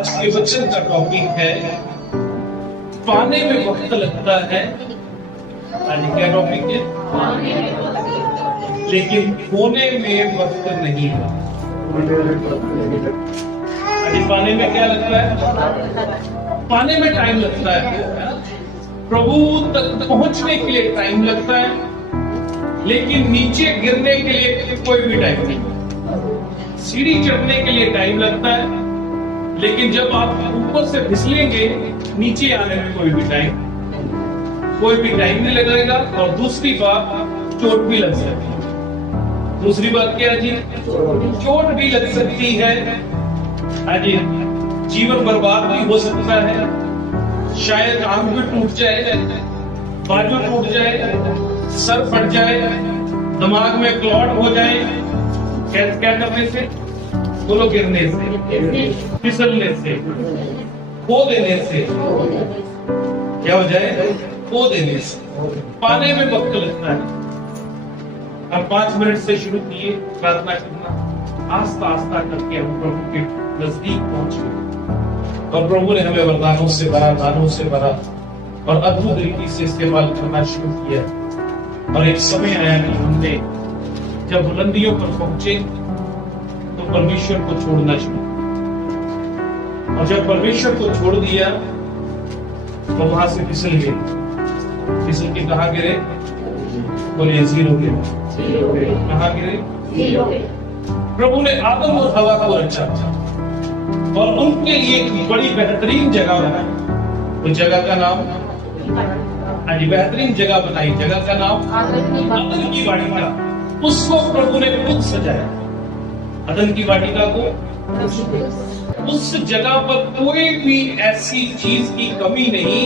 आज के वचन का टॉपिक है पाने में वक्त लगता है। आज क्या टॉपिक है? लेकिन खोने में वक्त नहीं है। आज पाने में क्या लगता है? पाने में टाइम लगता है। प्रभु तक पहुंचने के लिए टाइम लगता है, लेकिन नीचे गिरने के लिए कोई भी टाइम नहीं। सीढ़ी चढ़ने के लिए टाइम लगता है, लेकिन जब आप ऊपर से फिसलेंगे नीचे आने में कोई भी टाइम नहीं लगेगा। और दूसरी बात, चोट भी लग सकती है। दूसरी बात क्या है जी? चोट भी लग सकती है। हाँ जी, जीवन बर्बाद भी हो सकता है। शायद आंख भी टूट जाए, बाजू टूट जाए, सर फट जाए, दिमाग में क्लॉट हो जाए। क्या करने से? बोलो, गिरने से, फिसलने से, खो देने से। क्या हो जाए? खो देने से। पाने में वक्त लगता है। अब 5 मिनट से शुरू किए प्रार्थना करना, आस्ता आस्ता करके हम प्रभु के नजदीक पहुंच गए और प्रभु ने हमें वरदानों से भरा, दानों से भरा और अद्भुत रीति से इस्तेमाल करना शुरू किया। और एक समय आया कि हमने जब बुलंदियों पर पहुंचे तो परमेश्वर को छोड़ना शुरू, और जब परमेश्वर को छोड़ दिया तो वहां से फिसल गए। फिसल के कहां गिरे? बोलिए, जीरो गिरे। कहां गिरे? प्रभु ने आदम और हवा को रचा और उनके लिए एक बड़ी बेहतरीन जगह बनाई। उस जगह का नाम, बेहतरीन जगह बनाई। जगह का नाम अदन की वाटिका। उसको प्रभु ने खुद सजाया। अदन की वाटिका को, उस जगह पर कोई भी ऐसी चीज की कमी नहीं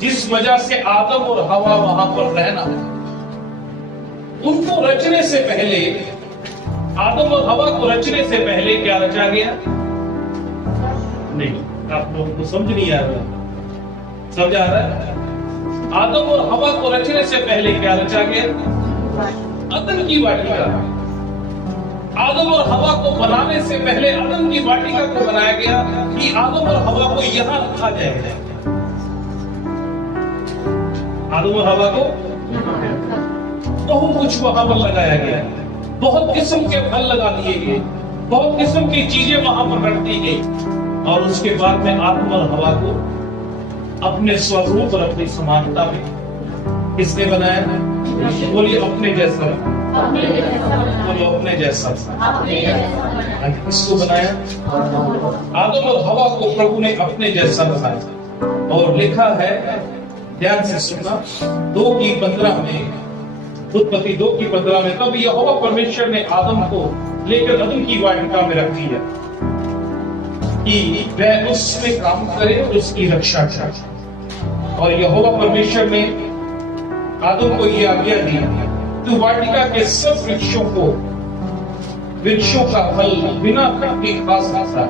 जिस वजह से आदम और हवा वहां पर रहना। उनको रचने से पहले, आदम और हवा को रचने से पहले क्या रचा गया? नहीं, आप लोगों को समझ नहीं आ रहा। समझ आ रहा है? आदम और हवा को रचने से पहले क्या रचा गया? अदन की वाटिका। आदम और हवा को बनाने से पहले अदन की वाटिका को बनाया गया कि आदम और हवा को यहां रखा जाएगा। आदम और हवा को बहुत कुछ वहां पर लगाया गया, बहुत किस्म के फल लगा दिए गए, बहुत किस्म की चीजें वहां पर रख दी गई। और उसके बाद में आदम और हवा को अपने स्वरूप और अपनी समानता में किसने बनाया? बोलिए, अपने जैसा। बोलो, अपने जैसा। किसको बनाया? आदम और हवा को प्रभु ने अपने जैसा बनाया। और लिखा है, ध्यान से सुनना, 2:15 में, उत्पत्ति 2:15 में, तब यहोवा परमेश्वर ने आदम को लेकर अदन की वाटिका में रख दिया कि वह उसमें काम करे और उसकी रक्षा करे। और यहोवा परमेश्वर ने आदम को यह आज्ञा दी, तू वाटिका के सब वृक्षों का फल बिना खटके खा सकता,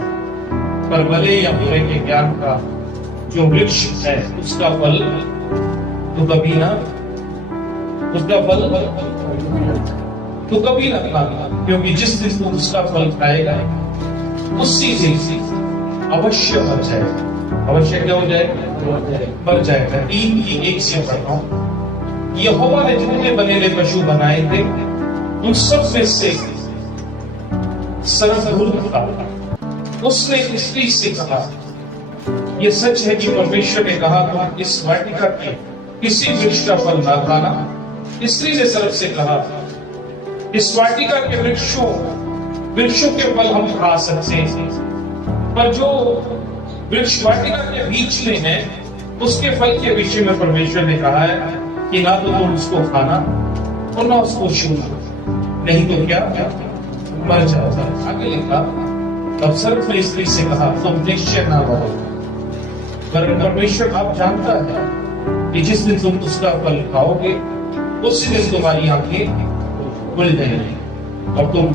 पर भले या बुरे के ज्ञान का जो वृक्ष है उसका फल तो कभी ना, उसका फल तो कभी ना खाना, क्योंकि जिस दिन तू उसका फल खाएगा उसी दिन अवश्य मर जाएगा। अवश्य क्या हो जाएगा? मर जाएगा। 3:1 से पढ़ता हूं। यहोवा ने जितने बनेले पशु बनाए थे उन सब में से सर्वश्रेष्ठ था। उसने स्त्री से कहा, यह सच है कि परमेश्वर ने कहा तुम इस वाटिका के किसी वृक्ष का फल ना खाना। स्त्री ने सर्प से कहा, इस वाटिका के वृक्षों के फल हम खा सकते हैं, पर जो वृक्ष वाटिका के बीच में है उसके फल के विषय में परमेश्वर ने कहा है कि ना तो तुम उसको खाना और ना उसको छूना, नहीं तो क्या? मर जाओगे। आगे लिखा, तब सर्प ने स्त्री से कहा, तुम निश्चय ना रहो, पर परमेश्वर आप जानता है कि जिस दिन तुम उसका फल खाओगे उसी दिन तुम्हारी आंखें खुल जाएंगी और तुम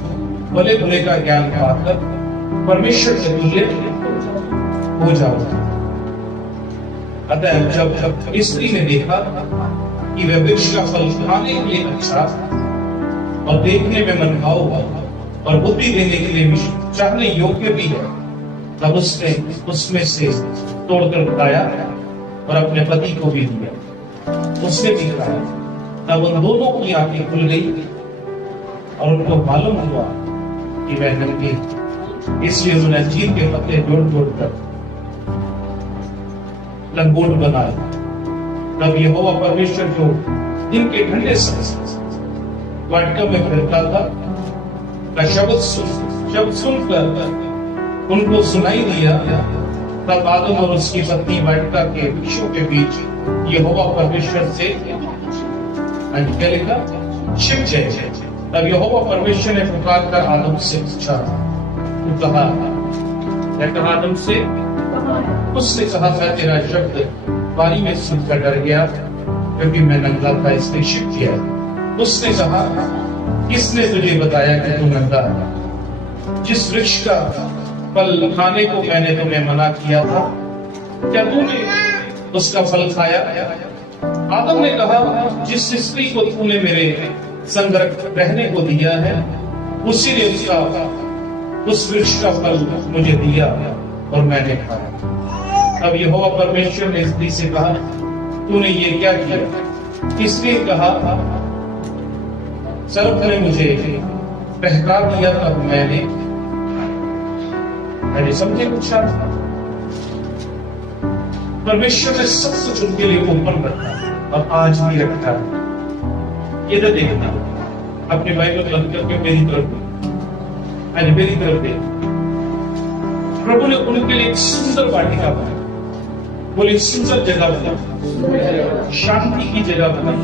भले भले का ज्ञान पाकर परमेश्वर के तुल्य हो जाओगे। अतः जब स्त्री ने देखा कि वह वृक्ष का फल खाने के लिए अच्छा और देखने में मनभाव और बुद्धि देने के लिए चाहने योग्य भी है, तब उसने उसमें से तोड़कर खाया और अपने पति को भी दिया, उसने भी खाया। तब उन दोनों की आंखें खुल गई और उनको मालूम हुआ कि वह नंगे, इसलिए उन्होंने अंजीर के पत्ते जोड़ जोड़ कर लंगोट बनाया। तब यहोवा परमेश्वर जो इनके ठंडे वाटिका में फिरता था का शब्द सुनकर उनको सुनाई दिया। तब आदम और उसकी पत्नी वाटिका के वृक्षों के बीच यहोवा परमेश्वर से क्या लिखा? छिप गए। तब यहोवा परमेश्वर ने पुकार कर आदम से पूछा, तू कहा? मैं कहा आदम से, उसने कहा मैं तेरा शब्द बारी में सुनकर डर गया क्योंकि मैं नंगा था, इसने छिप किया। उसने कहा, किसने तुझे बताया कि तू नंगा है? जिस वृक्ष का फल खाने को मैंने तुम्हें मना किया था, क्या तूने उसका फल खाया? आदम ने कहा, जिस स्त्री को तूने मेरे संग रहने को दिया है, उसी ने उस वृक्ष का फल मुझे दिया और मैंने खाया। अब यहोवा परमेश्वर ने स्त्री से कहा, तूने ये क्या किया? इसने कहा, सर्प ने मुझे बहका दिया, तब मैंने समझे कुछ। परमेश्वर ने सब कुछ उनके लिए ओपन रखा और आज भी रखा है। ये तो देखना, अपने बाइबल बंद करके मेरी तरफ देख। प्रभु ने उनके लिए एक सुंदर वाटिका बनाई, बोले सुंदर जगह बनाई, शांति की जगह बनाई,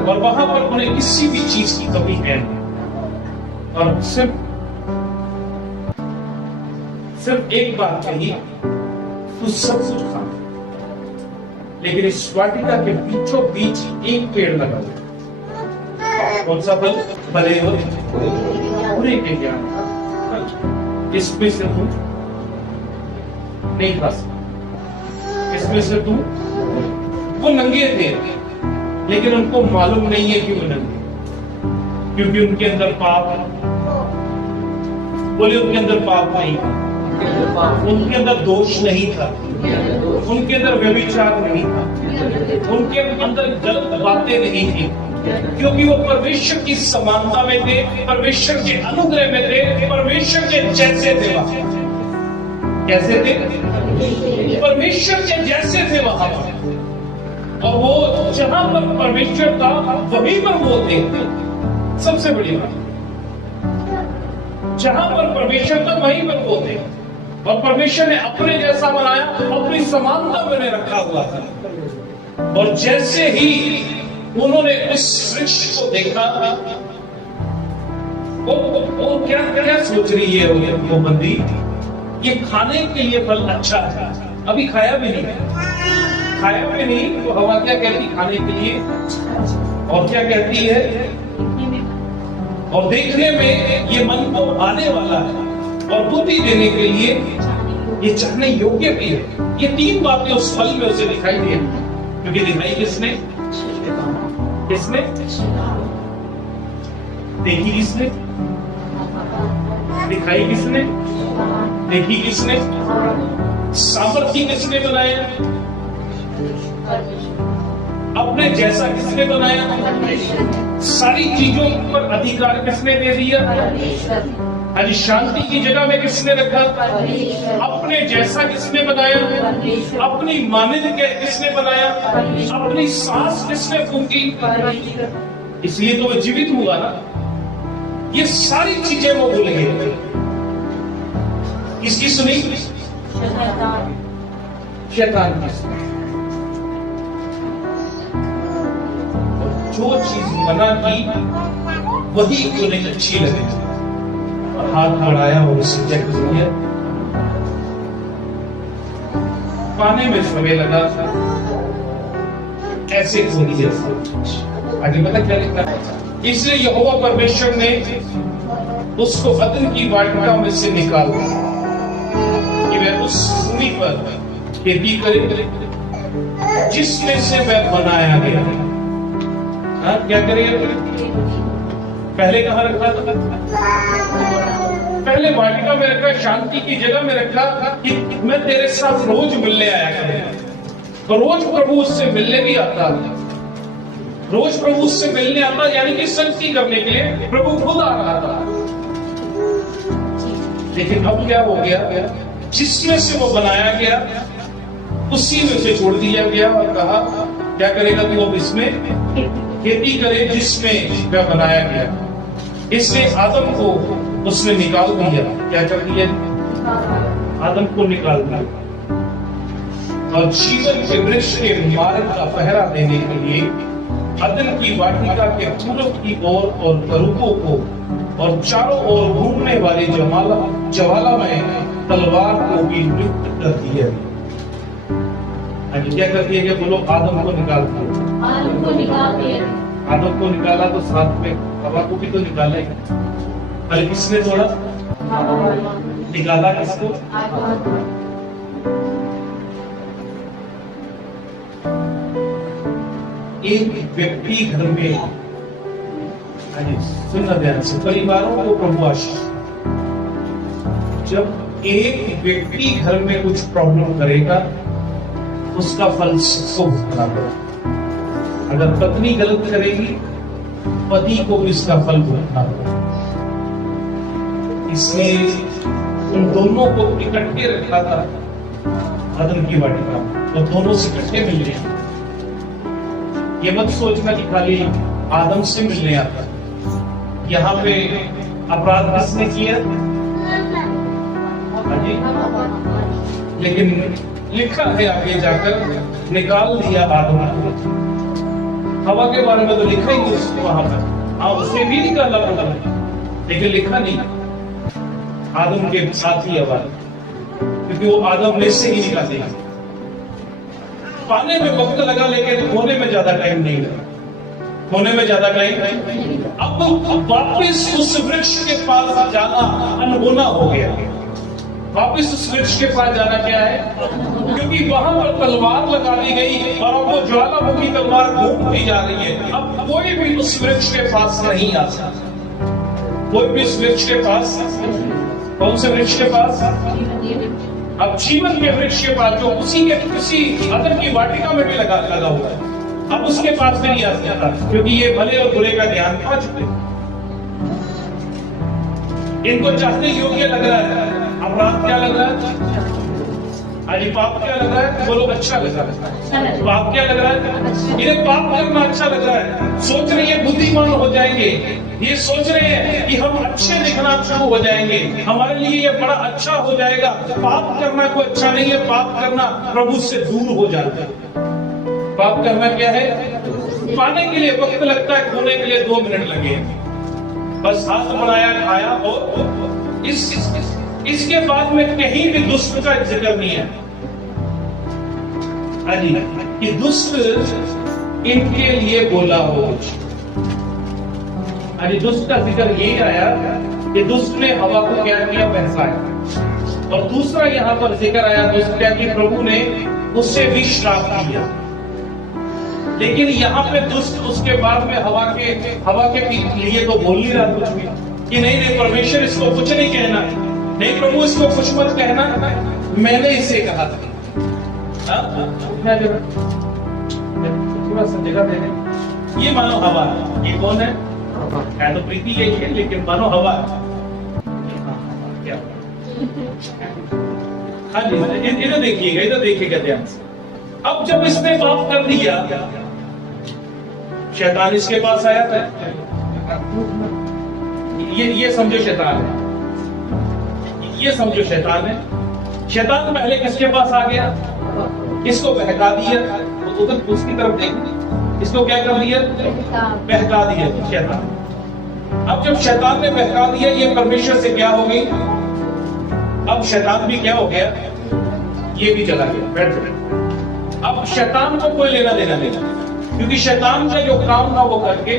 और वहां पर उन्हें किसी भी चीज की कमी है नहीं। और सिर्फ एक बात कही, तू सब कुछ खा, लेकिन इस वाटिका के बीचों बीच एक पेड़ लगा हुआ। कौन सा फल? भले और बुरे के ज्ञान। इसमें से तू नहीं खा सकता। इसमें से तू, वो नंगे थे लेकिन उनको मालूम नहीं है कि वो नंगे, क्योंकि उनके अंदर पाप, बोले उनके अंदर पाप नहीं, उनके अंदर दोष नहीं था, उनके अंदर व्यभिचार नहीं था, उनके अंदर गलत बातें नहीं थी, क्योंकि वो परमेश्वर की समानता में थे, परमेश्वर के अनुग्रह में थे, परमेश्वर के जैसे थे। वहां कैसे थे? परमेश्वर के जैसे थे वहां पर। और वो जहां पर परमेश्वर था वहीं पर वो थे। सबसे बड़ी बात, जहां पर परमेश्वर था वहीं पर वो थे। और परमेश्वर ने अपने जैसा बनाया, अपनी समानता में रखा हुआ था। और जैसे ही उन्होंने उस वृक्ष को देखा, वो क्या सोच रही है वो बंदी, ये खाने के लिए फल अच्छा है, अभी खाया भी नहीं, तो हवा क्या कहती खाने के लिए, और क्या कहती है, और देखने में ये मन को आने वाला है और बुद्धि देने के लिए ये चाहने योग्य भी है। ये तीन बातें उस फल में उसे दिखाई दी, क्योंकि दिखाई किसने? देखी किसने? दिखाई किसने? देखी किसने? सामर्थ्य किसने बनाया? अपने जैसा किसने बनाया? सारी चीजों पर अधिकार किसने दे दिया? आज शांति की जगह में किसने रखा? अपने जैसा किसने बनाया? अपनी मानद के किसने बनाया? अपनी सांस किसने फूंकी? इसलिए तो वो जीवित हुआ ना। ये सारी चीजें वो भूल गए। किसकी सुनी? शैतान की सुनी। जो चीज मना की वही उन्हें अच्छी लगी, और हाथ बढ़ाया और उसे चेक किया, पाने में समय लगा, ऐसे खो दिया। आगे पता क्या लिखा है? इसलिए यहोवा परमेश्वर ने उसको अदन की वाटिका में से निकाल दिया कि वह उस भूमि पर खेती करे जिसमें से वह बनाया गया। क्या करेगा? पहले कहाँ रखा था? पहले वाटिका में रखा, शांति की जगह में रखा कि मैं तेरे साथ रोज मिलने आया करूंगा। तो रोज प्रभु उससे मिलने भी आता, रोज प्रभु उससे मिलने आता, यानी कि संगति करने के लिए प्रभु खुद आ रहा था। लेकिन अब क्या हो गया, जिसमें से वो बनाया गया उसी में से छोड़ दिया गया और कहा क्या करेगा तू अब इसमें खेती करे जिसमें वह बनाया गया। इसलिए आदम को उसने निकाल दिया। क्या कर दिया? आदम को निकाल दिया और जीवन के वृक्ष के मार्ग का पहरा देने के लिए अदन की वाटिका के पूर्व की ओर और करूबों को और चारों ओर घूमने वाली ज्वाला में तलवार को भी नियुक्त कर दिया। क्या कर दिया गया? बोलो, आदम को निकाल दिया। आदम को निकाल दिया। आदम को निकाला तो साथ में हवा को भी तो निकाला ही। अरे किसने तोड़ा? निकाला किसको? एक व्यक्ति घर में, सुनना ध्यान से, परिवारों को प्रभु आशीष। जब एक व्यक्ति घर में कुछ प्रॉब्लम करेगा उसका फल सबको भुगतना पड़ेगा। अगर पत्नी गलत करेगी पति को भी इसका फल भुगतना पड़ेगा। इसलिए उन दोनों को इकट्ठे रखा था अदन की वाटिका में, तो दोनों से इकट्ठे मिल रहे। ये मत सोचना कि खाली आदम से मिलने आता। यहाँ पे अपराध किसने किया? लेकिन लिखा है आगे जाकर निकाल दिया आदम को। हवा के बारे में तो लिखा ही नहीं उसको वहां पर। हाँ, उसे भी निकाला पड़ा, लेकिन लिखा नहीं आदम के साथ ही हवा, क्योंकि वो आदम में से ही निकाल दिया। पाने में वक्त लगा लेकिन होने में ज्यादा टाइम नहीं लगा। होने में ज्यादा टाइम अब वापिस उस वृक्ष के पास जाना अनहोना हो गया। वापिस उस वृक्ष के पास जाना क्या है? क्योंकि वहां पर तलवार लगा दी गई और अब वो ज्वालामुखी तलवार घूमती जा रही है। अब कोई भी उस वृक्ष के पास नहीं आ सकता। कोई भी उस वृक्ष के पास, कौन से वृक्ष के पास? अब जीवन के वृक्ष के पास, जो उसी अदन की वाटिका में भी लगा हुआ है, अब उसके पास भी नहीं आ सकता, क्योंकि ये भले और बुरे का ज्ञान पा चुके। इनको चाहने योग्य लग रहा है। अपराध क्या लग रहा है? अरे पाप क्या लग रहा है? बोलो, अच्छा लग रहा है। पाप क्या लग रहा है? इन्हें पाप करना अच्छा लग रहा है। सोच रहे हैं बुद्धिमान हो जाएंगे, ये सोच रहे हैं कि हम अच्छे दिखना शुरू हो जाएंगे, हमारे लिए ये बड़ा अच्छा हो जाएगा। पाप करना कोई अच्छा नहीं है। पाप करना प्रभु से दूर हो जाता है। पाप करना क्या है? पाने के लिए वक्त लगता है, खोने के लिए 2 मिनट लगे। बस हाथ बनाया, खाया, और इसके बाद में कहीं भी दुष्ट का जिक्र नहीं है। कि दुष्ट इनके लिए बोला हो। दुष्ट का जिक्र यही आया कि दुष्ट ने हवा को क्या किया? बहकाया। और दूसरा यहाँ पर जिक्र आया दुष्ट क्या कि प्रभु ने उससे भी श्राप किया। लेकिन यहाँ पे दुष्ट उसके बाद में हवा के लिए तो बोल नहीं रहा कुछ भी कि नहीं परमेश्वर इसको कुछ नहीं कहना, नहीं प्रभु इसको कुछ मत कहना, मैंने इसे कहा था। थोड़ा सा जगह दे रहे। ये मानो हवा है। ये कौन है? तो प्रीति यही है, लेकिन मानो हवा है। हाँ जी, इधर देखिएगा, इधर देखिएगा ध्यान से। अब जब इसने पाप कर दिया, शैतान इसके पास आया था। ये समझो शैतान है, ये समझो शैतान है। शैतान पहले किसके पास आ गया? इसको बहका दिया। उधर उसकी तरफ देख, इसको क्या कर दिया? बहका दिया शैतान। अब जब शैतान ने बहका दिया, ये परमेश्वर से क्या हो गई? अब शैतान भी क्या हो गया? ये भी चला गया, बैठ गया। अब शैतान को कोई लेना देना नहीं, क्योंकि शैतान का जो काम था वो करके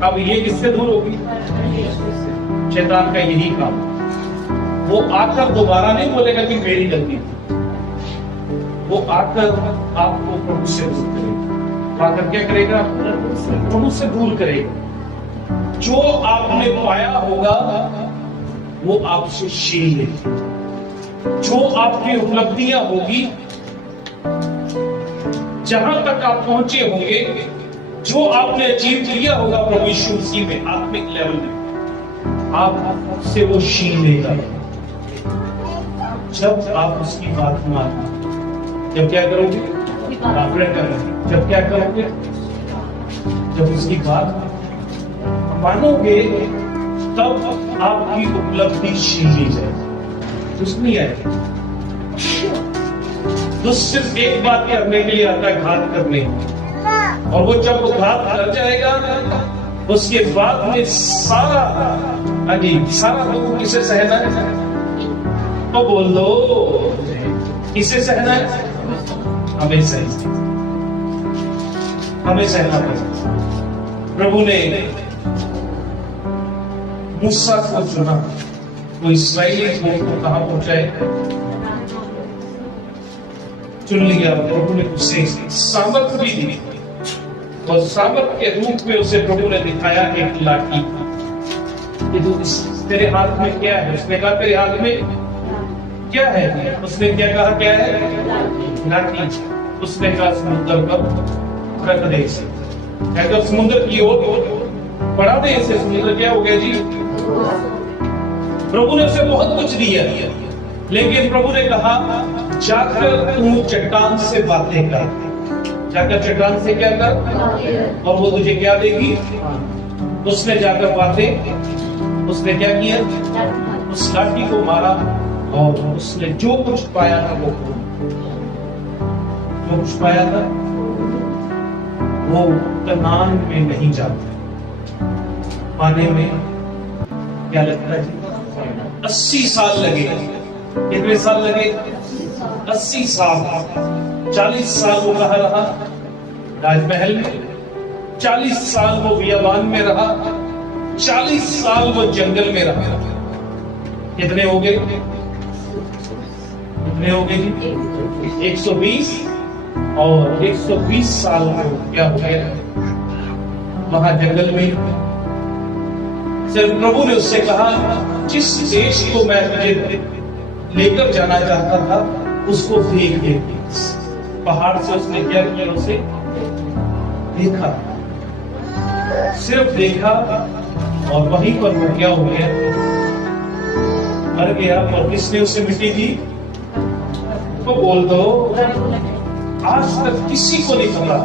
अब ये किससे दूर होगी? शैतान का यही काम। वो आकर दोबारा नहीं बोलेगा कि मेरी गलती थी। वो आकर आपको प्रभु से दूर करेगा। आकर क्या करेगा? प्रभु से दूर करेगा। जो आपने पाया होगा वो आपसे छीन लेगी। जो आपकी उपलब्धियां होगी, जहां तक आप पहुंचे होंगे, जो आपने अचीव किया होगा प्रभु यीशु मसीह में आत्मिक लेवल में, आपसे वो छीन लेगा जब आप उसकी बात मानोगे। जब क्या करोगे? जब क्या करोगे? जब उसकी बात मानोगे, तब आपकी उपलब्धि छीन ली जाएगी। दुष्ट नहीं आएगा। दुष्ट सिर्फ एक बात करने के लिए आता है, घात करने। और वो जब वो घात कर जाएगा, उसके बाद में सारा दुख किसे सहना है? तो बोल दो, किसे सहना है? हमें सहना, हमें सहना पड़ेगा। प्रभु ने मूसा को चुना, वो इस्राएली को कहां पहुंचाए? चुन लिया। प्रभु ने उसे सामर्थ भी दी, और सामर्थ के रूप में उसे प्रभु ने दिखाया एक लाठी। तेरे हाथ में क्या है? उसने कहा तेरे हाथ में क्या है? उसने क्या कहा? क्या है? लाठी। उसने कहा समुद्र पर रख दे इसे, कहकर समुद्र की ओर बढ़ा दे इसे। समुद्र क्या हो गया जी? प्रभु ने उसे बहुत कुछ दिया, लेकिन प्रभु ने कहा जाकर तू चट्टान से बातें कर। जाकर चट्टान से क्या कर, और वो तुझे क्या देगी? उसने जाकर बातें, उसने क्या किया? उस लाठी को मारा, और उसने जो कुछ पाया था वो, जो कुछ पाया था वो कनान में नहीं जाता। पाने में क्या लगता है? 80 साल लगे। कितने साल लगे? 80 साल। 40 साल वो कहाँ रहा? राजमहल में। 40 साल वो बियाबान में रहा। 40 साल वो जंगल में रहा। कितने हो गए? कितने हो गए जी? 120। और 120 साल को क्या हो गया? वहां जंगल में। सिर्फ प्रभु ने उससे कहा जिस देश को मैं तुझे लेकर जाना चाहता था उसको देख दे। पहाड़ से उसने क्या किया? उसे देखा, सिर्फ देखा, और वहीं पर वो क्या हो गया? मर गया। और किसने उसे मिट्टी दी? तो बोल दो, आज तक किसी को नहीं पता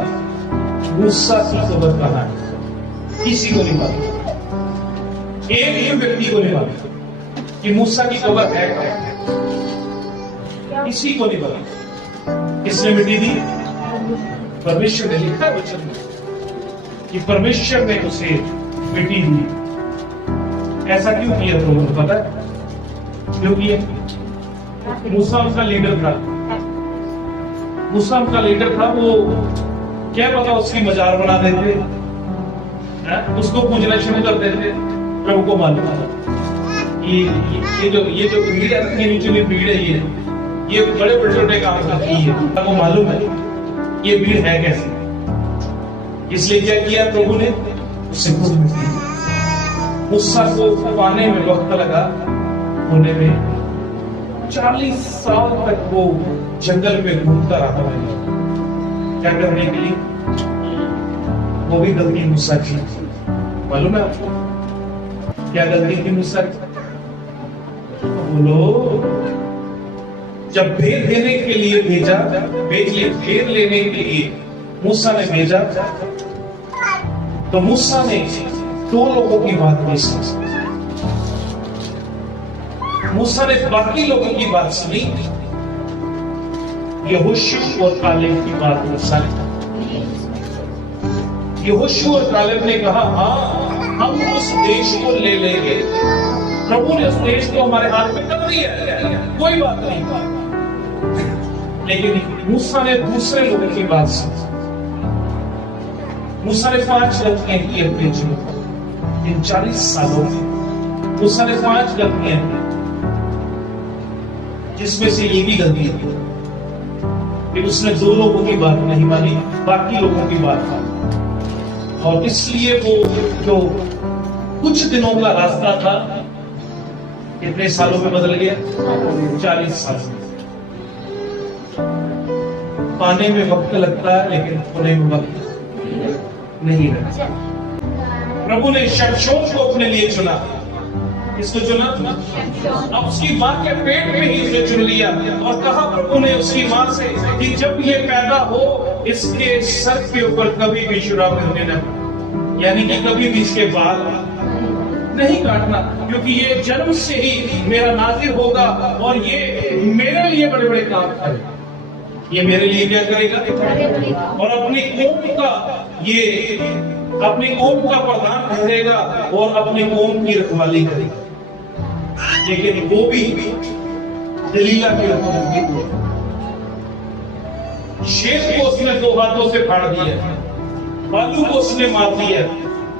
मूसा की कब्र कहां है। किसी को नहीं पता, एक ही व्यक्ति को नहीं पता कि मूसा की कब्र है कहां। किसी को नहीं पता। किसने मिट्टी दी? परमेश्वर ने। लिखा है वचन में कि परमेश्वर ने उसे मिट्टी दी। ऐसा क्यों किया? तो उनको पता है क्यों किया? मूसा उसका लीडर था। मूसा उसका लीडर था। वो क्या पता उसकी मजार बना देते, उसको पूजना शुरू कर देते। प्रभु को मालूम था ये जो भीड़ है, नीचे भीड़ है, ये बड़े बड़े छोटे काम करती है। आपको मालूम है ये भीड़ है कैसे? इसलिए क्या किया प्रभु ने? उससे खुद मिट्टी दी। मूसा को पाने में वक्त लगा होने में। 40 साल तक वो जंगल में घूमता रहा है। क्या करने के लिए? वो भी गलती मूसा की। मालूम है आपको क्या गलती थी मूसा की? बोलो। जब भेद देने के लिए भेजा, भेद लेने के लिए मूसा ने भेजा, तो मूसा ने 2 लोगों की बात नहीं सुनी। मूसा ने बाकी लोगों की बात सुनी, यहोशू और कालेब की बात मूसा ने। यहोशू और कालेब ने कहा हाँ हम उस देश को ले लेंगे। प्रभु ने उस देश को हमारे हाथ में कर दिया है, कोई बात नहीं। लेकिन मूसा ने दूसरे लोगों की बात सुनी। मूसा ने 5 गलतियां की अपने जीवन इन 40 सालों में। मूसा ने 5 गलतियां की, जिसमें से ये भी गलती थी कि उसने 2 लोगों की बात नहीं मानी, बाकी लोगों की बात मानी। और इसलिए वो जो कुछ दिनों का रास्ता था, कितने सालों में बदल गया? 40 साल। पाने में वक्त लगता है लेकिन खोने में वक्त नहीं लगता। प्रभु ने शमशोन को अपने लिए चुना। किसको चुना? अब उसकी माँ के पेट में ही उसे चुन लिया और कहा प्रभु ने उसकी माँ से कि जब ये पैदा हो इसके सर के ऊपर कभी भी शुरा करने न, यानी कि कभी भी इसके बाल नहीं काटना, क्योंकि ये जन्म से ही मेरा नाज़िर होगा और ये मेरे लिए बड़े बड़े काम करेगा। ये मेरे लिए क्या करेगा? और अपनी कौम का प्रधान ठहरेगा और अपनी कौम की रखवाली करेगा। लेकिन वो भी दलीला की रखवाली। शेर को उसने 2 हाथों से फाड़ दिया, बालू को उसने मार दिया,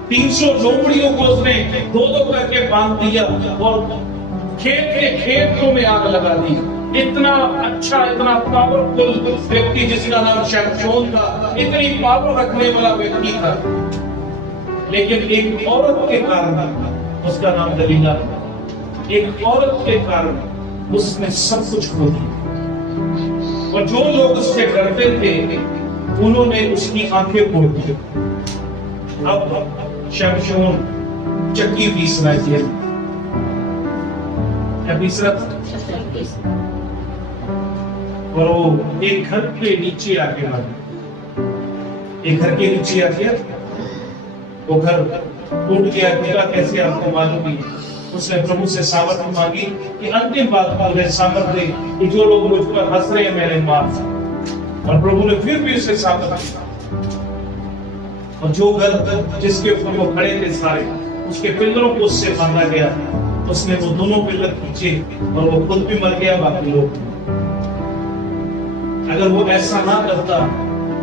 300 लोमड़ियों को उसने 2-2 करके बांध दिया और खेत के खेतों में आग लगा दी। इतना अच्छा, इतना पावरफुल व्यक्ति जिसका नाम शमशोन था, इतनी पावर रखने वाला व्यक्ति था, लेकिन एक औरत के कारण, उसका नाम दलीला था, एक औरत के कारण उसने सब कुछ खो दिया। और जो लोग उससे डरते थे उन्होंने उसकी आंखें फोड़ दी। अब शमशोन चक्की पीस रहा है। क्या पीस रहा था? और वो एक घर के नीचे आके मांगा, एक घर के नीचे आके वो घर टूट गया। टूटा कैसे आपको मालूम ही। उसने प्रभु से सामर्थ्य मांगी कि अंतिम बात मुझे सामर्थ्य दे कि जो लोग मुझ पर हंस रहे हैं मैंने माफ। और प्रभु ने फिर भी उसे सामर्थ्य, और जो घर जिसके ऊपर वो खड़े थे सारे, उसके पिलरों को उससे बांधा गया। उसने वो दोनों पिलर खींचे और वो खुद भी मर गया, बाकी लोग। अगर वो ऐसा ना करता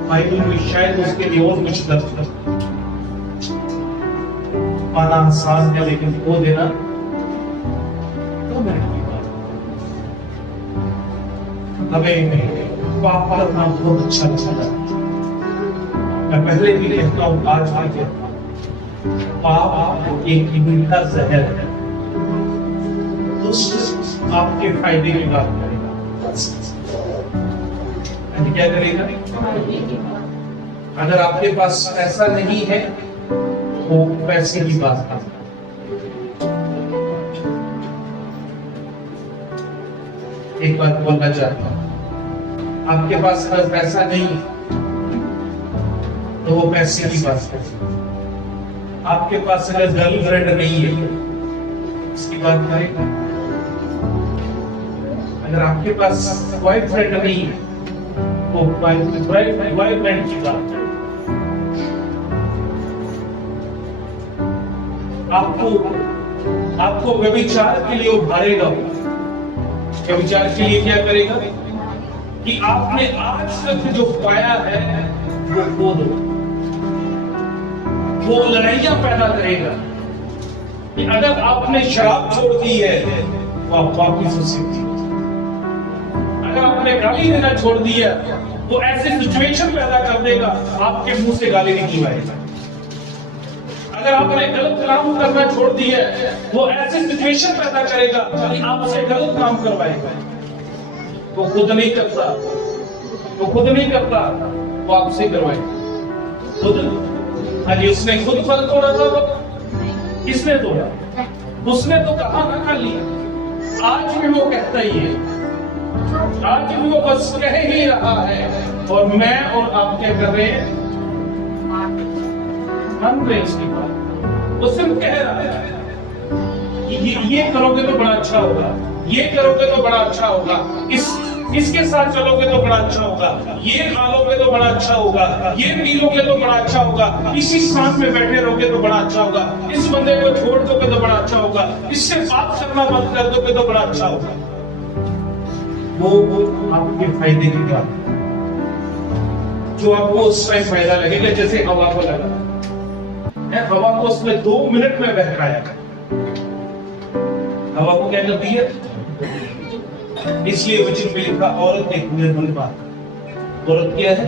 बाइबल में शायद उसके लिए और कुछ दर्ज करता। पाना आसान है लेकिन खो देना तो महंगी बात। हमें पाप करना बहुत अच्छा लगता है। मैं पहले भी कहता हूं, आज भी कहता हूं, पाप एक मीठा जहर है। दुष्ट आपके फायदे की बात करेगा, क्या करेगा? अगर आपके पास पैसा नहीं है वो पैसे की बात करता। एक बात बोलना चाहता हूं, आपके पास अगर पैसा नहीं तो वो पैसे की बात करता। आपके पास अगर गर्लफ्रेंड नहीं है उसकी बात करेगा। अगर आपके पास बॉयफ्रेंड नहीं है वो बॉयफ्रेंड की बात है। आपको व्यभिचार के लिए उभारेगा। व्यभिचार के लिए क्या करेगा कि आपने आज तक जो पाया है वो खो दो। वो लड़ाइयां पैदा करेगा कि अगर आपने शराब छोड़ दी है तो आप वापिस उसे पीजिए। अगर आपने गाली देना छोड़ दिया तो ऐसे सिचुएशन पैदा कर देगा आपके मुंह से गाली निकल आएगा। अगर आपने गलत काम करना छोड़ दिया वो ऐसे सिचुएशन पैदा करेगा कि आपसे गलत काम करवाएगा। वो खुद नहीं करता, वो आपसे करवाएगा। खुद अरे उसने खुद फल तोड़ा था। किसने तोड़ा? उसने तो कहा ना खाली। आज भी वो कहता ही है, आज भी वो बस कह ही रहा है। और मैं और आप क्या कर रहे हैं? मान रहे इसकी बात। वो सिर्फ कह रहा है कि ये करोगे तो बड़ा अच्छा होगा, ये करोगे तो बड़ा अच्छा होगा, इसके साथ चलोगे तो बड़ा अच्छा होगा, ये खा लोगे तो बड़ा अच्छा होगा, ये पी लोगे तो बड़ा अच्छा होगा, इसी साथ में बैठे रहोगे तो बड़ा अच्छा होगा, इस बंदे को छोड़ दोगे तो बड़ा अच्छा होगा, इससे बात करना बंद कर दोगे तो बड़ा अच्छा होगा। वो आपके फायदे की बात जो आपको उस टाइम फायदा लगेगा। जैसे हवा को लगा, हवा को उसने 2 मिनट में बहकाया। हवा को क्या कर दिया? इसलिए वचन में लिखा औरत एक निर्बल बात। औरत क्या है?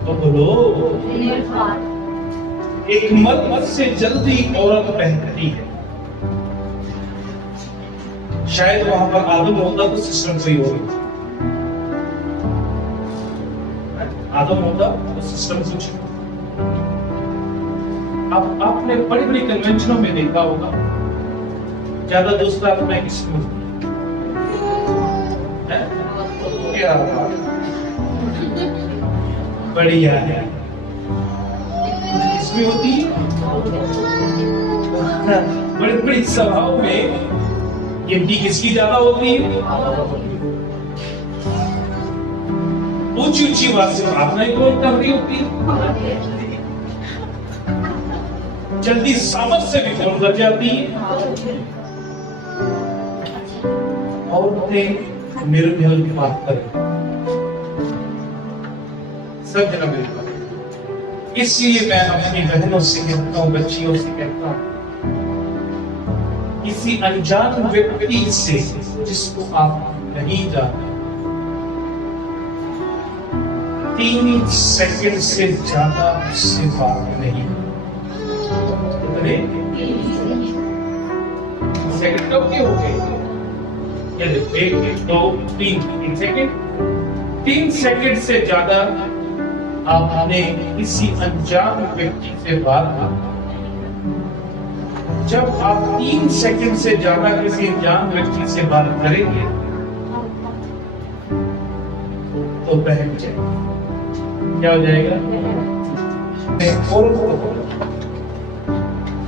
तो बोलो, एक मर्द से जल्दी औरत बहकती है। शायद वहां पर आदम होता तो सिस्टम सही होगा, आदम होता तो सिस्टम कुछ। अब आपने बड़ी बड़ी कन्वेंशनों में देखा होगा ज्यादा दोस्त आपने किसमें क्या बढ़िया है इसमें होती है। बड़ी बड़ी सभाओं में गिनती किसकी ज्यादा होती है? ऊंची ऊंची बात से प्रार्थना ही कौन कर रही होती है? जल्दी सामर्थ से भी कौन कर जाती है? औरतें निर्भय की बात करें, सब जना मेरी बात। इसलिए मैं अपनी बहनों से कहता हूं, बच्चियों से कहता हूं, किसी अनजान व्यक्ति से जिसको आप नहीं जानते 3 सेकंड से ज्यादा उससे बात नहीं। कितने सेकंड कब के हो गए? 1 2 3 सेकंड। 3 सेकंड से ज्यादा आपने किसी अनजान व्यक्ति से बात, जब आप 3 सेकंड से ज्यादा किसी अनजान व्यक्ति से बात करेंगे तो बहन जाएगा। क्या हो जाएगा? और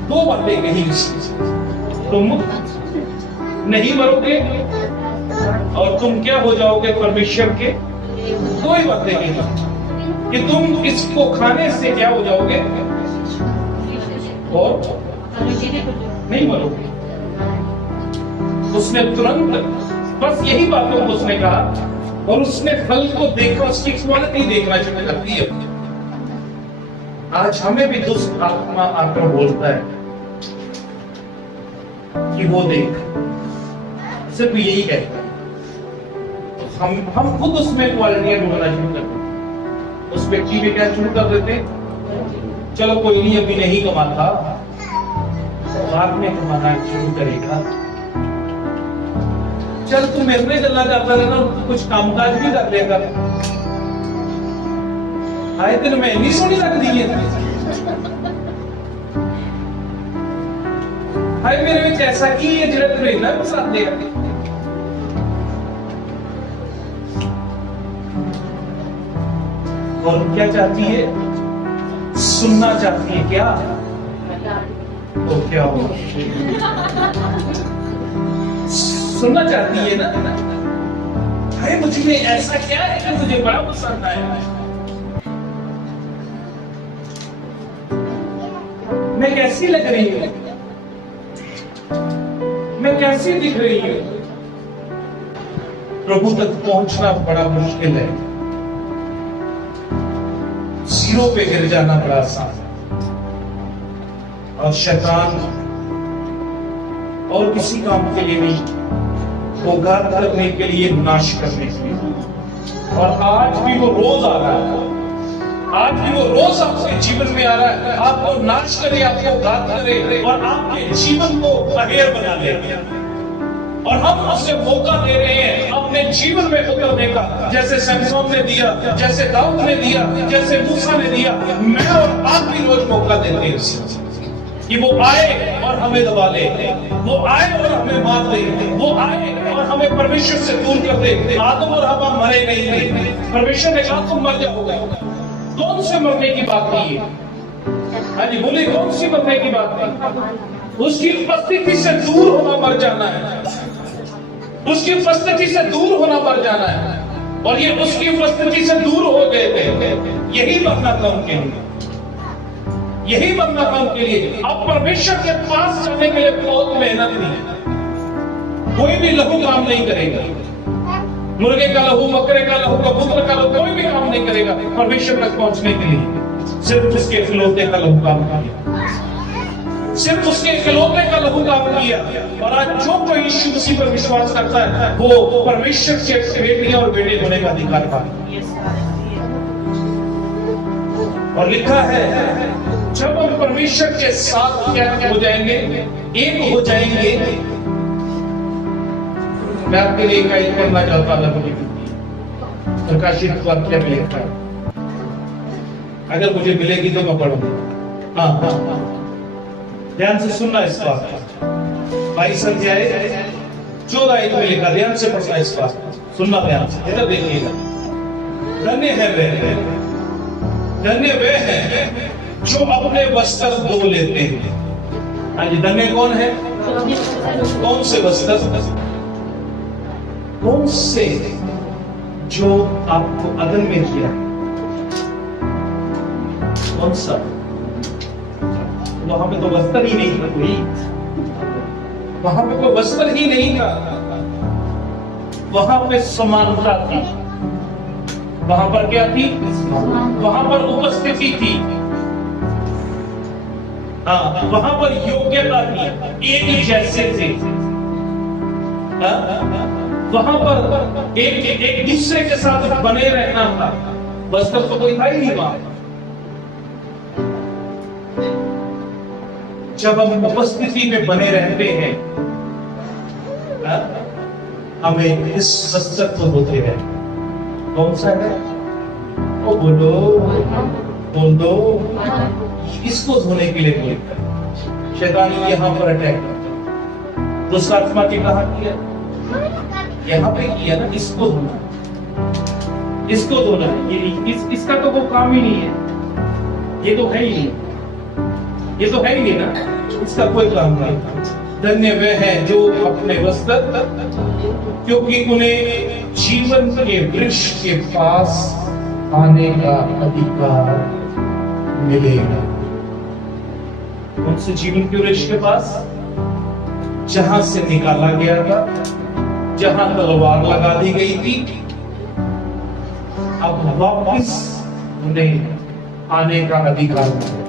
2 बातें कही, तुम नहीं मरोगे और तुम क्या हो जाओगे परमेश्वर के। 2 ही बातें कही कि तुम इसको खाने से क्या हो जाओगे और नहीं मरोगे। उसने तुरंत बस यही बातों को उसने कहा और उसने फल को देखा, उसकी क्वालिटी देखना शुरू कर दी है। आज हमें भी दुष्ट आत्मा आकर बोलता है कि वो देख, सिर्फ यही कहता है। हम खुद उसमें क्वालिटियां ढूंढना शुरू करते हैं। उस व्यक्ति में क्या शुरू कर देते, चलो कोई नहीं अभी नहीं कमाता, बाद में कमाना शुरू करेगा। चल तू मेरे में गल्ला करता रहना, कुछ कामकाज भी कर लेगा। आए दिन में नहीं सोनी लग रही है, हाय मेरे में ऐसा की है जिला तुझे ना पसंद है। और क्या चाहती है? सुनना चाहती है। क्या तो क्या हो, सुनना चाहती है ना। भाई मुझ में ऐसा क्या है कि तुझे बड़ा पसंद आया? मैं कैसी लग रही हूं, मैं कैसी दिख रही हूं? प्रभु तक पहुंचना बड़ा मुश्किल है, 0 पे गिर जाना बड़ा आसान है। और शैतान और किसी काम के लिए नहीं, वो घात करने के लिए, नाश करने के लिए। और आज भी वो रोज आ रहा है, आज भी वो रोज आपके जीवन में आ रहा है, आपको नाश करे, आपको घात करे और आपके जीवन को अहेर बना ले। और हम उसे मौका दे रहे हैं अपने जीवन में उतरने का, जैसे सैमसन ने दिया, जैसे दाऊद ने दिया, जैसे मूसा ने दिया। मैं और आप भी रोज मौका देते हैं कि वो आए और हमें दबा ले, वो आए और हमें मार दे, वो आए और हमें परमेश्वर से दूर कर दे। आदम और हवा मरे नहीं थे, परमेश्वर ने कहा तुम मर जाओगे। कौन से मरने की बात नहीं है? हाँ जी बोले, कौन सी मरने की बात नहीं? उसकी उपस्थिति से दूर होना मर जाना है, उसकी उपस्थिति से दूर होना मर जाना है। और ये उसकी उपस्थिति से दूर हो गए थे, यही मरना था उनके लिए, यही मरना था उनके लिए। अब परमेश्वर के पास जाने के लिए बहुत मेहनत नहीं, कोई भी लहू काम नहीं करेगा। मुर्गे का लहू, बकरे का लहू, कबूतर का लहू, कोई भी काम नहीं करेगा परमेश्वर तक पहुंचने के लिए। सिर्फ उसके इकलौते का लहू काम किया, सिर्फ उसके इकलौते का लहू काम किया। और आज जो कोई यीशु मसीह पर विश्वास करता है वो परमेश्वर के बेटियां और बेटे होने का अधिकार पाता है। और लिखा है जब हम परमेश्वर के साथ क्या हो जाएंगे, एक हो जाएंगे, मैं आपके लिए गाइड करना चाहता हूँ। प्रकाशित वाक्य में लिखा है, अगर मुझे मिलेगी तो मैं पढ़ूंगा। हाँ हाँ हाँ, ध्यान से सुनना इस बात को। 22 अध्याय 14 आयत में लिखा, ध्यान से पढ़ना इस बात, सुनना ध्यान से, इधर देखिएगा। धन्य है वे, धन्य वे हैं जो अपने वस्त्र धो लेते हैं। हाँ जी, धन्य कौन है? कौन से वस्त्र? कौन से? जो आपको अदन में किया, कौन सा? वहां पे तो वस्त्र ही नहीं था कोई, वहां पे कोई वस्त्र ही नहीं था, वहां पे समानता थी। वहां पर क्या थी? वहां पर उपस्थिति थी। हाँ, वहां पर योग्यता थी, एक जैसे थे। वहां पर एक दूसरे के साथ बने रहना था। वस्त्र तो कोई था ही नहीं वहां। जब हम उपस्थिति में बने रहते हैं, हमें इस वस्त्र को धोते हैं। कौन सा है? ओ बोलो, बोल दो। इसको धोने के लिए बोलता है। शैतान यहां पर अटैक करता है। दुष्ट आत्मा के कहा किया? यहां पे किया ना, इसको धोना, इसको धोना। ये इसका तो वो काम ही नहीं है, ये तो है ही नहीं, ये तो है ही नहीं ना, इसका कोई काम नहीं। धन्य वे हैं जो अपने वस्त्र, क्योंकि उन्हें जीवन के वृक्ष के पास आने का अधिकार मिलेगा। उनसे जीवन के वृक्ष के पास, जहां से निकाला गया था, जहां तलवार लगा दी गई थी, अब वापस उन्हें आने का अधिकार मिलेगा।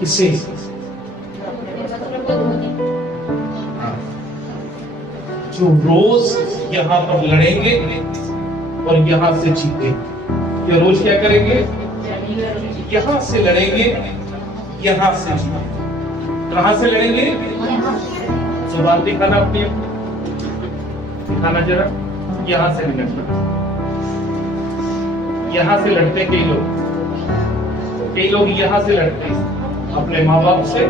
किसे? जो रोज यहां पर लड़ेंगे और यहां से जीतेंगे। ये रोज क्या करेंगे? यहां से लड़ेंगे, यहां से जीतेंगे। कहां से लड़ेंगे? जुबान दिखाना अपनी, दिखाना जरा। यहां से नहीं लड़ना, यहां से लड़ते कई लोग यहां से लड़ते हैं, अपने माँ बाप से,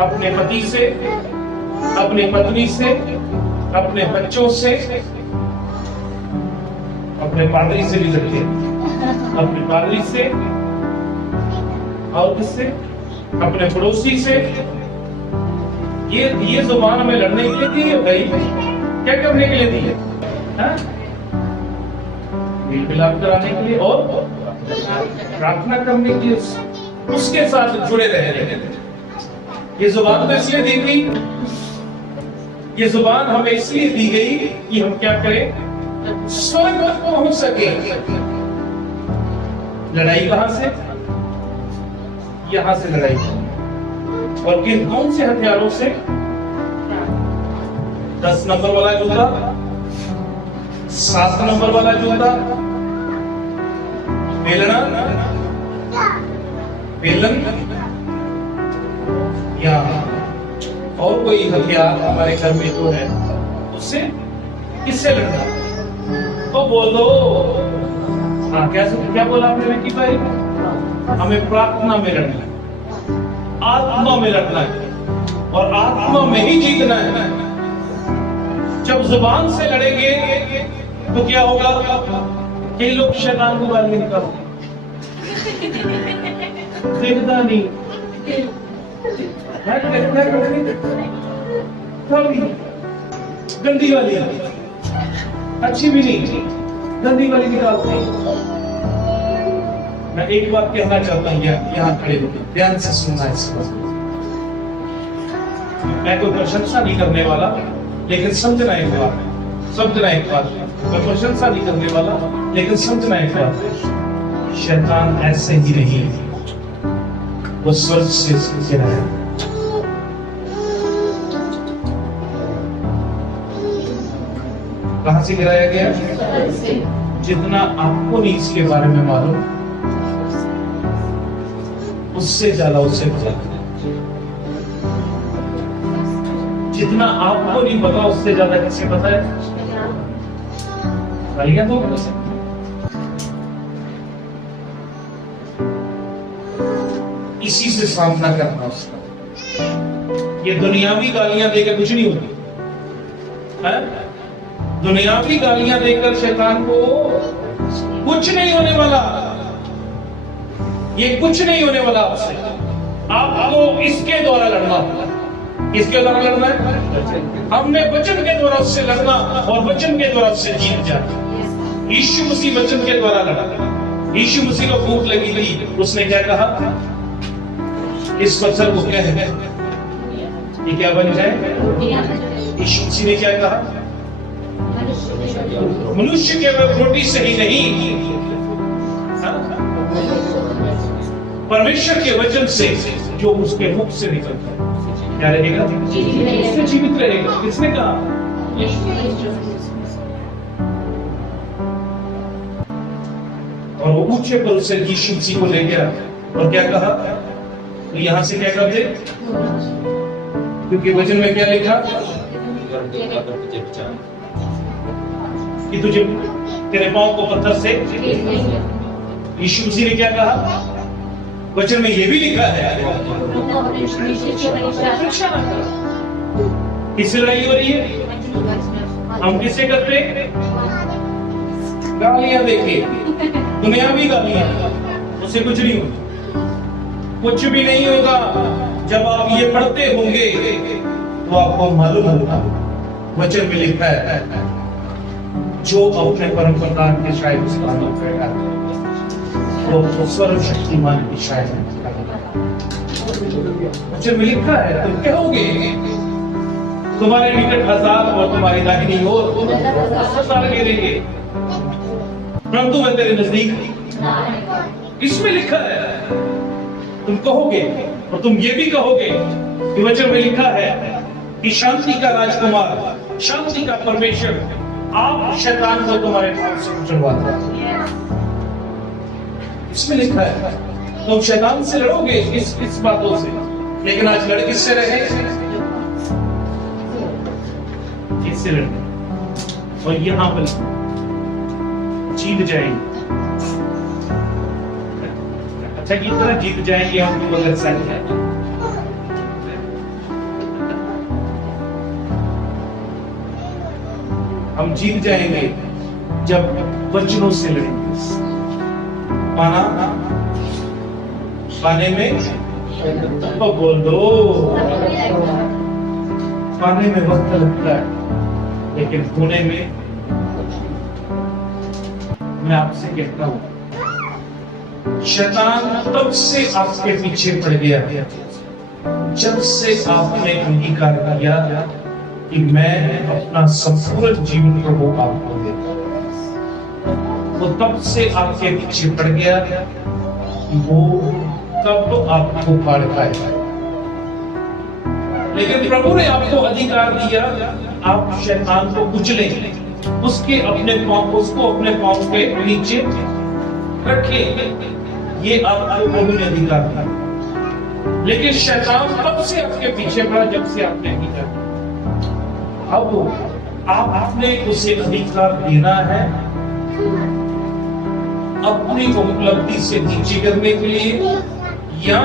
अपने पति से, अपनी पत्नी से, अपने बच्चों से, अपने पादरी से भी लड़ते हैं, अपने पादरी से, और किससे? अपने पड़ोसी से। ये जुबान हमें लड़ने के लिए दी है भाई, क्या करने के लिए दी है? मेल मिलाप कराने के लिए और प्रार्थना करने के लिए, उसके साथ जुड़े रहे। ये जुबान तो इसलिए दी गई, ये जुबान हमें इसलिए दी गई कि हम क्या करें? स्वर्ग तक पहुंच सके। लड़ाई कहां से? यहां से लड़ाई। और किन कौन से हथियारों से? 10 नंबर वाला जूता, 7 नंबर वाला जूता, बेलना, बेलन, या और कोई हथियार हमारे घर में जो है, उससे किससे लड़ना? तो बोल दो। हाँ, क्या बोला आपने वेंकी भाई? हमें प्रार्थना में लड़ना, आत्मा में लड़ना है, और आत्मा में ही जीतना है। जब जुबान से लड़ेंगे तो क्या होगा? कई लोग शैतान को गाली निकालते, देखता नहीं, गंदी वाली, अच्छी भी नहीं, गंदी वाली निकालते हैं। मैं एक बात कहना चाहता हूँ, यहाँ खड़े होकर ध्यान से सुनना है इस बात। मैं कोई प्रशंसा नहीं करने वाला, लेकिन समझना एक बात, समझना एक बात। मैं प्रशंसा नहीं करने वाला, लेकिन समझना एक बात। शैतान ऐसे ही नहीं, वो स्वर्ग से गिरा है। कहां से गिराया गया? जितना आपको नहीं इसके बारे में मालूम, उससे ज्यादा उससे ज्यादा। जितना आपको नहीं पता उससे ज्यादा किसे पता है? गालियां दो इसी से सामना करना उसका। ये दुनियावी गालियां देकर कुछ नहीं होती है? दुनियावी गालियां देकर शैतान को कुछ नहीं होने वाला। ये कुछ नहीं होने वाला आपसे। आपको इसके द्वारा लड़ना होगा। किसके द्वारा लड़ना है? हमने वचन के द्वारा उससे लड़ना और वचन के द्वारा उससे जीत जाना। यीशु मसीह वचन के द्वारा लड़ा। यीशु मसीह को भूख लगी थी, उसने क्या कहा? इस पत्थर को क्या है ये क्या बन जाए? यीशु मसीह ने क्या कहा? मनुष्य केवल रोटी से ही नहीं, परमेश्वर के वचन से जो उसके मुख से निकलता है क्या रहेगा? उससे जीवित रहेगा। किसने कहा? और वो ऊंचे पर उसे यीशु मसीह को ले गया और क्या कहा? तो यहां से क्या कर दे? क्योंकि वचन में क्या लिखा कि तुझे तेरे पांव को पत्थर से। यीशु मसीह ने क्या कहा? वचन में ये भी लिखा है किससे लड़ाई हो रही है? हम किससे करते? गालियां देखे, दुनियावी गालियां, उससे कुछ नहीं होगा। कुछ भी नहीं होगा। जब आप ये पढ़ते होंगे तो आपको मालूम होगा वचन में लिखा है जो अपने परम प्रधान के शायद करेगा वो सर्वशक्तिमान की शायद वचन में लिखा है। तुम कहोगे तुम्हारे निकट 1000 और तुम्हारी दाहिनी ओर 10,000 गिरेंगे परंतु मैं तेरे नजदीक। इसमें लिखा है। तुम कहोगे और तुम ये भी कहोगे कि वचन में लिखा है कि शांति का राजकुमार, शांति का परमेश्वर आप शैतान को तुम्हारे पांव से कुचलवाता है। इसमें लिखा है तुम शैतान से लड़ोगे इस बातों से, लेकिन आज लड़ किससे रहे? इससे लड़े और यहां पर जीत जाएंगे। अच्छा की तरह जीत जाएंगे हम लोग अगर सही है। हम जीत जाएंगे जब वचनों से लड़ेंगे। पाने में तो बोल दो, पाने में वक्त लगता है लेकिन होने में मैं आपसे कहता हूं शैतान तब से आपके पीछे पड़ गया जब से आपने अंगीकार किया कि मैं अपना संपूर्ण जीवन प्रभु आपको देता हूं। वो तब से आपके पीछे पड़ गया, वो तब तो आपको पाड़ पाएगा। लेकिन प्रभु ने आपको अधिकार दिया आप शैतान को कुचलें, उसको अपने पांव के नीचे रखें। ये आपको प्रभु ने अधिकार दिया। लेकिन शैतान तब से आपके पीछे पड़ा जब से आपने किया। अब आपने उसे अधिकार देना है अपनी उपलब्धि से नीचे करने के लिए, या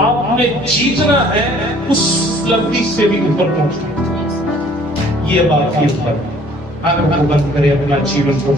आपने जीतना है उस उपलब्धि से भी ऊपर पहुंचना। ये बात के ऊपर आंखों को बंद करें, अपना जीवन को